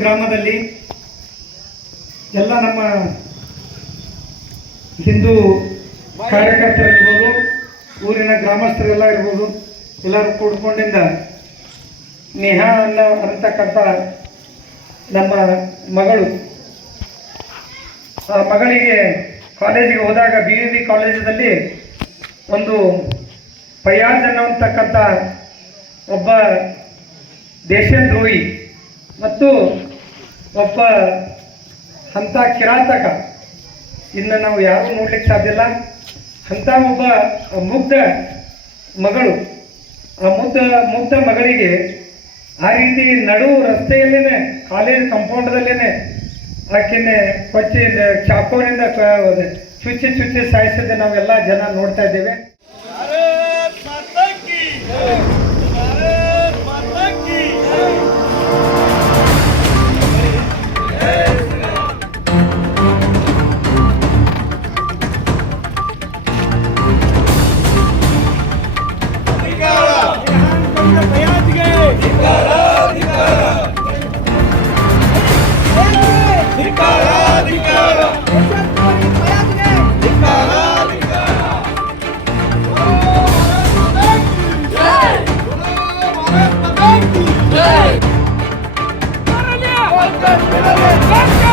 ಗ್ರಾಮದಲ್ಲಿ ಎಲ್ಲ ನಮ್ಮ ಹಿಂದೂ ಕಾರ್ಯಕರ್ತರಿರ್ಬೋದು ಊರಿನ ಗ್ರಾಮಸ್ಥರೆಲ್ಲ ಇರ್ಬೋದು, ಎಲ್ಲರೂ ಕೂಡ್ಕೊಂಡಿಂದ ನೇಹಾ ಅನ್ನೋ ಅಂತಕ್ಕಂಥ ನಮ್ಮ ಮಗಳು. ಆ ಮಗಳಿಗೆ ಕಾಲೇಜಿಗೆ ಹೋದಾಗ ಬಿ ಯು ಬಿ ಕಾಲೇಜಲ್ಲಿ ಒಂದು ಫಯಾಜ್ ಅನ್ನುವಂತಕ್ಕಂಥ ಒಬ್ಬ ದೇಶದ್ರೋಹಿ ಮತ್ತು ಒಬ್ಬ ಅಂಥ ಕಿರಾತಕ. ಇನ್ನು ನಾವು ಯಾರೂ ನೋಡ್ಲಿಕ್ಕೆ ಸಾಧ್ಯಲ್ಲ ಅಂಥ ಒಬ್ಬ ಮುಗ್ಧ ಮಗಳು. ಆ ಮುಗ್ಧ ಮುಗ್ಧ ಮಗಳಿಗೆ ಆ ರೀತಿ ನಡು ರಸ್ತೆಯಲ್ಲೇ ಕಾಲೇಜ್ ಕಂಪೌಂಡ್ದಲ್ಲೇ ಆಕೆನೆ ಕೊಚ್ಚಿ ಚಾಕೋನಿಂದ ಚುಚ್ಚಿ ಚುಚ್ಚಿ ಸಾಯಿಸಿದ ನಾವೆಲ್ಲ ಜನ ನೋಡ್ತಾ ಇದ್ದೇವೆ. Vamos,